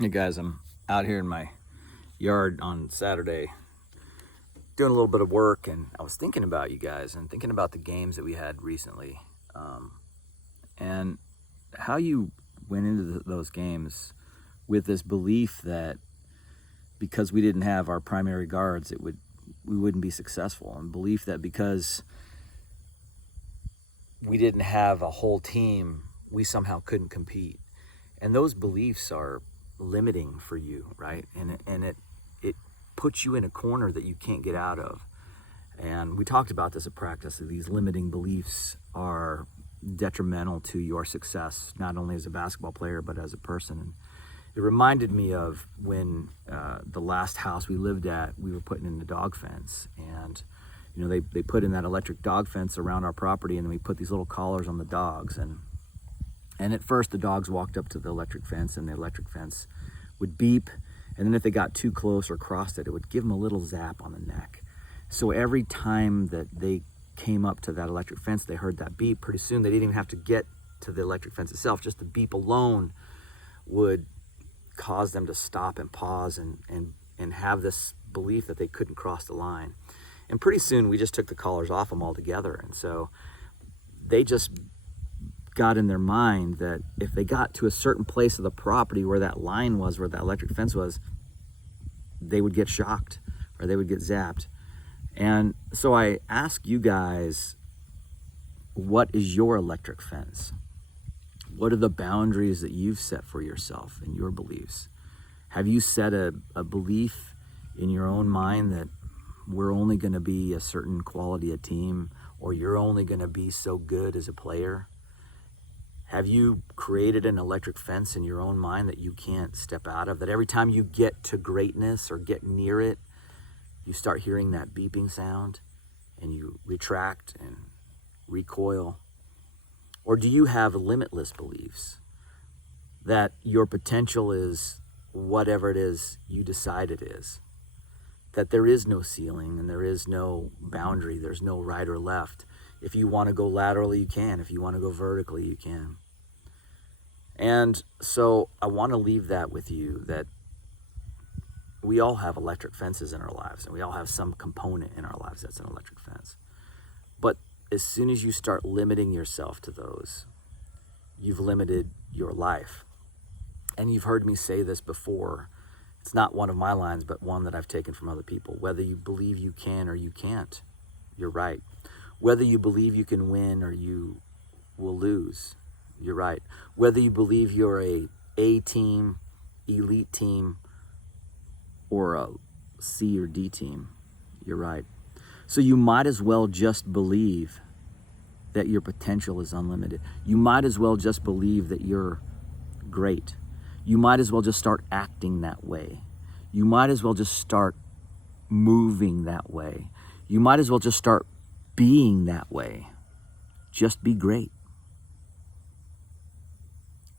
Hey guys, I'm out here in my yard on Saturday doing a little bit of work, and I was thinking about you guys and thinking about the games that we had recently, and how you went into those games with this belief that because we didn't have our primary guards, we wouldn't be successful, and belief that because we didn't have a whole team, we somehow couldn't compete. And those beliefs are limiting for you, right? And it puts you in a corner that you can't get out of. And we talked about this at practice, that these limiting beliefs are detrimental to your success, not only as a basketball player, but as a person. And it reminded me of when the last house we lived at, we were putting in the dog fence. And you know, they put in that electric dog fence around our property, and then we put these little collars on the dogs. And at first, the dogs walked up to the electric fence, and the electric fence would beep. And then if they got too close or crossed it, it would give them a little zap on the neck. So every time that they came up to that electric fence, they heard that beep. Pretty soon, they didn't even have to get to the electric fence itself. Just the beep alone would cause them to stop and pause and have this belief that they couldn't cross the line. And pretty soon, we just took the collars off them altogether. And so they just got in their mind that if they got to a certain place of the property where that line was, where that electric fence was, they would get shocked or they would get zapped. And so I ask you guys, what is your electric fence? What are the boundaries that you've set for yourself and your beliefs? Have you set a belief in your own mind that we're only going to be a certain quality of team, or you're only going to be so good as a player? Have you created an electric fence in your own mind that you can't step out of? That every time you get to greatness or get near it, you start hearing that beeping sound and you retract and recoil? Or do you have limitless beliefs that your potential is whatever it is you decide it is? That there is no ceiling and there is no boundary, there's no right or left. If you want to go laterally, you can. If you want to go vertically, you can. And so I want to leave that with you, that we all have electric fences in our lives, and we all have some component in our lives that's an electric fence. But as soon as you start limiting yourself to those, you've limited your life. And you've heard me say this before. It's not one of my lines, but one that I've taken from other people. Whether you believe you can or you can't, you're right. Whether you believe you can win or you will lose, you're right. Whether you believe you're A team, elite team, or a C or D team, you're right. So you might as well just believe that your potential is unlimited. You might as well just believe that you're great. You might as well just start acting that way. You might as well just start moving that way. You might as well just start being that way. Just be great.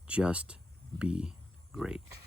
Just be great.